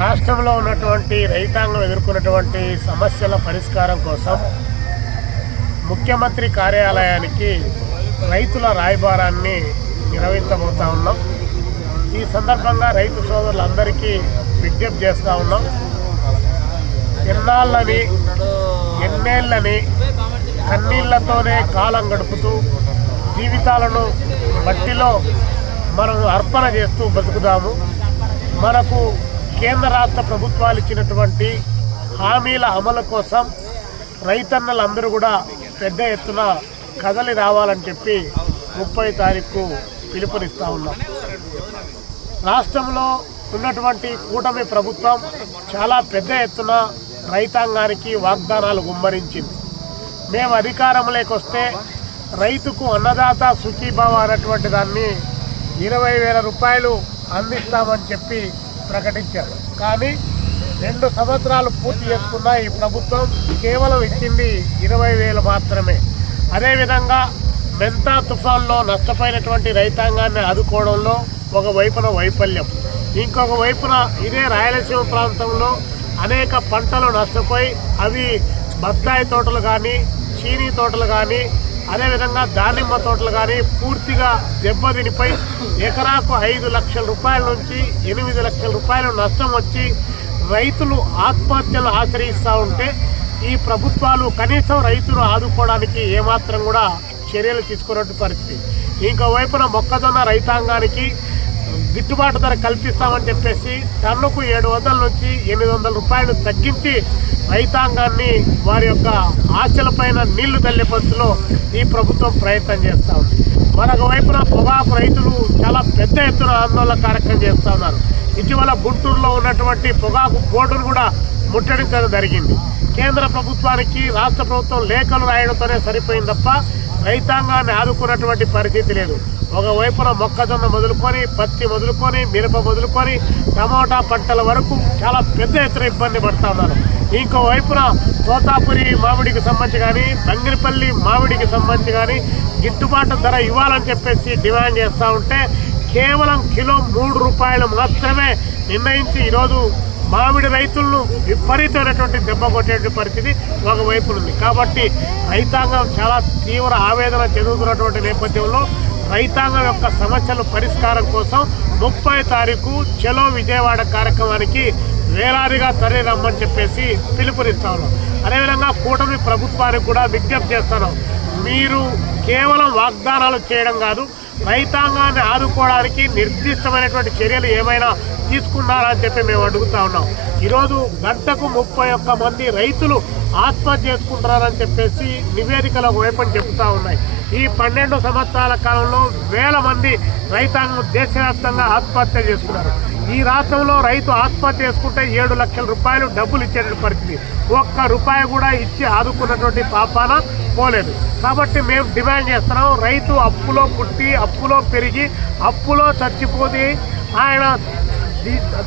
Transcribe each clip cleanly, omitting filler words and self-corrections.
రాష్ట్రంలో ఉన్నటువంటి రైతాంగం ఎదుర్కొన్నటువంటి సమస్యల పరిష్కారం కోసం ముఖ్యమంత్రి కార్యాలయానికి రైతుల రాయబారాన్ని నిర్వహించబోతా ఉన్నాం. ఈ సందర్భంగా రైతు సోదరులందరికీ విజ్ఞప్తి చేస్తూ ఉన్నాం. ఎన్నేళ్ళని కన్నీళ్లతోనే కాలం గడుపుతూ జీవితాలను మట్టిలో మనం అర్పణ చేస్తూ బతుకుదాము. మనకు కేంద్ర రాష్ట్ర ప్రభుత్వాలు ఇచ్చినటువంటి హామీల అమలు కోసం రైతన్నలందరూ కూడా పెద్ద ఎత్తున కదలి రావాలని చెప్పి 30 తారీఖు పిలుపునిస్తూ ఉన్నాం. రాష్ట్రంలో ఉన్నటువంటి కూటమి ప్రభుత్వం చాలా పెద్ద ఎత్తున రైతాంగానికి వాగ్దానాలు గుమ్మరించింది. మేము అధికారంలోకి వస్తే రైతుకు అన్నదాత సుఖీభావ అన్నటువంటి దాన్ని 20,000 రూపాయలు అందిస్తామని చెప్పి ప్రకటించారు. కానీ 2 సంవత్సరాలు పూర్తి చేసుకున్న ఈ ప్రభుత్వం కేవలం ఇచ్చింది 20,000 మాత్రమే. అదేవిధంగా మెంతా తుఫాన్లో నష్టపోయినటువంటి రైతాంగాన్ని ఆదుకోవడంలో ఒకవైపున వైఫల్యం, ఇంకొక వైపున ఇదే రాయలసీమ ప్రాంతంలో అనేక పంటలు నష్టపోయి అవి బత్తాయి తోటలు కానీ, చీనీ తోటలు కానీ, అదేవిధంగా దానిమ్మ తోటలు కానీ పూర్తిగా దెబ్బతినిపోయి ఎకరాకు 5 లక్షల రూపాయల నుంచి 8 లక్షల రూపాయలు నష్టం వచ్చి రైతులు ఆత్మహత్యలు ఆచరిస్తూ ఉంటే ఈ ప్రభుత్వాలు కనీసం రైతులు ఆదుకోవడానికి ఏమాత్రం కూడా చర్యలు తీసుకున్నట్టు పరిస్థితి. ఇంకోవైపున మొక్కజొన్న రైతాంగానికి గిట్టుబాటు ధర కల్పిస్తామని చెప్పేసి టన్నుకు 700 నుంచి 800 రూపాయలు తగ్గించి రైతాంగాన్ని వారి యొక్క ఆశలపైన నీళ్లు తల్లే పద్ధతిలో ఈ ప్రభుత్వం ప్రయత్నం చేస్తూ ఉంది. మరొక వైపున పొగాకు రైతులు చాలా పెద్ద ఎత్తున ఆందోళన కార్యక్రమం చేస్తూ ఉన్నారు. ఇటీవల గుంటూరులో ఉన్నటువంటి పొగాకు బోర్డును కూడా ముట్టడించడం జరిగింది. కేంద్ర ప్రభుత్వానికి రాష్ట్ర ప్రభుత్వం లేఖలు రాయడంతోనే సరిపోయింది తప్ప రైతాంగాన్ని ఆదుకున్నటువంటి పరిస్థితి లేదు. ఒకవైపున మొక్కజొన్న మొదలుకొని, పత్తి మొదలుకొని, మిరప మొదలుకొని, టమోటా పంటల వరకు చాలా పెద్ద ఎత్తున ఇబ్బంది పడుతూ ఉన్నారు. ఇంకోవైపున తోతాపురి మామిడికి సంబంధించి కానీ, బంగిరిపల్లి మామిడికి సంబంధించి కానీ గిట్టుబాటు ధర ఇవ్వాలని చెప్పేసి డిమాండ్ చేస్తూ ఉంటే కేవలం కిలో 3 రూపాయలు మాత్రమే నిర్ణయించి ఈరోజు మామిడి రైతులను విపరీతమైనటువంటి దెబ్బ కొట్టేటువంటి పరిస్థితి ఒకవైపు ఉంది. కాబట్టి రైతాంగం చాలా తీవ్ర ఆవేదన చెందుతున్నటువంటి నేపథ్యంలో రైతాంగం యొక్క సమస్యల పరిష్కారం కోసం 30 తారీఖు చలో విజయవాడ కార్యక్రమానికి వేలాదిగా తరలి రమ్మని చెప్పేసి పిలుపునిస్తా ఉన్నాం. అదేవిధంగా కూటమి ప్రభుత్వానికి కూడా విజ్ఞప్తి చేస్తున్నాం. మీరు కేవలం వాగ్దానాలు చేయడం కాదు, రైతాంగాన్ని ఆదుకోవడానికి నిర్దిష్టమైనటువంటి చర్యలు ఏమైనా తీసుకున్నారా అని చెప్పి మేము అడుగుతా ఉన్నాం. ఈరోజు గంటకు 31 మంది రైతులు ఆత్మహత్య చేసుకుంటున్నారని చెప్పేసి నివేదికలు ఒకవైపు చెబుతూ ఉన్నాయి. ఈ 12 సంవత్సరాల కాలంలో వేల మంది రైతాంగం దేశవ్యాప్తంగా ఆత్మహత్య చేసుకున్నారు. ఈ రాష్ట్రంలో రైతు ఆత్మహత్య చేసుకుంటే 7 లక్షల రూపాయలు డబ్బులు ఇచ్చేటువంటి పరిస్థితి, 1 రూపాయి కూడా ఇచ్చి ఆదుకున్నటువంటి పాపాన పోలేదు. కాబట్టి మేము డిమాండ్ చేస్తున్నాం, రైతు అప్పులో పుట్టి, అప్పులో పెరిగి, అప్పులో చచ్చిపోతే ఆయన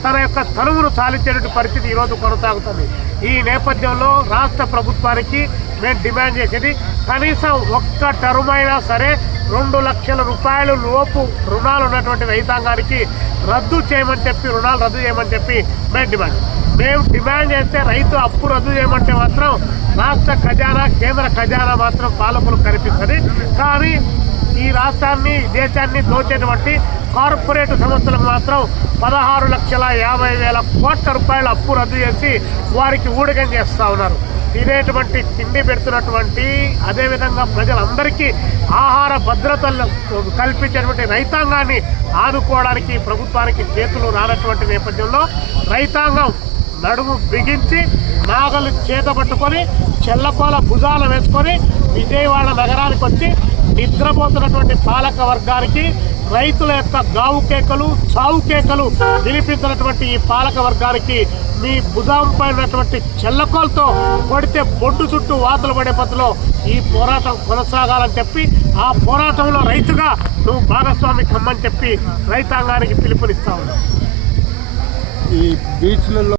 తన యొక్క తనువును సాధించేటువంటి పరిస్థితి ఈరోజు కొనసాగుతుంది. ఈ నేపథ్యంలో రాష్ట్ర ప్రభుత్వానికి మేము డిమాండ్ చేసేది కనీసం 1 టర్మ్ అయినా సరే 2 లక్షల రూపాయలు లోపు రుణాలు ఉన్నటువంటి రైతాంగానికి రద్దు చేయమని చెప్పి, రుణాలు రద్దు చేయమని చెప్పి మేము డిమాండ్ చేస్తే రైతు అప్పు రద్దు చేయమంటే మాత్రం రాష్ట్ర ఖజానా, కేంద్ర ఖజానా మాత్రం పాలకులు కనిపిస్తుంది. కానీ ఈ రాష్ట్రాన్ని, దేశాన్ని దోచేటువంటి కార్పొరేట్ సంస్థలకు మాత్రం 16,50,000 కోట్ల రూపాయల అప్పు రద్దు చేసి వారికి ఊడిగం చేస్తూ ఉన్నారు. తినేటువంటి తిండి పెడుతున్నటువంటి, అదేవిధంగా ప్రజలందరికీ ఆహార భద్రతలు కల్పించేటువంటి రైతాంగాన్ని ఆదుకోవడానికి ప్రభుత్వానికి చేతులు రానటువంటి నేపథ్యంలో రైతాంగం నడుము బిగించి నాగలు చేతబట్టుకొని చెల్లకోల భుజాలు వేసుకొని విజయవాడ నగరానికి వచ్చి నిద్రపోతున్నటువంటి పాలక వర్గానికి, రైతుల యొక్క గావు కేకలు, చావు కేకలు వినిపించినటువంటి ఈ పాలక వర్గానికి మీ భుజం పైనటువంటి చెల్లకోలతో కొడితే బొడ్డు చుట్టూ వాతలు పడే పద్ధతిలో ఈ పోరాటం కొనసాగాలని చెప్పి, ఆ పోరాటంలో రైతుగా నువ్వు భాగస్వామి కమ్మని చెప్పి రైతాంగానికి పిలుపునిస్తా ఉన్నావు. ఈ బీచ్లలో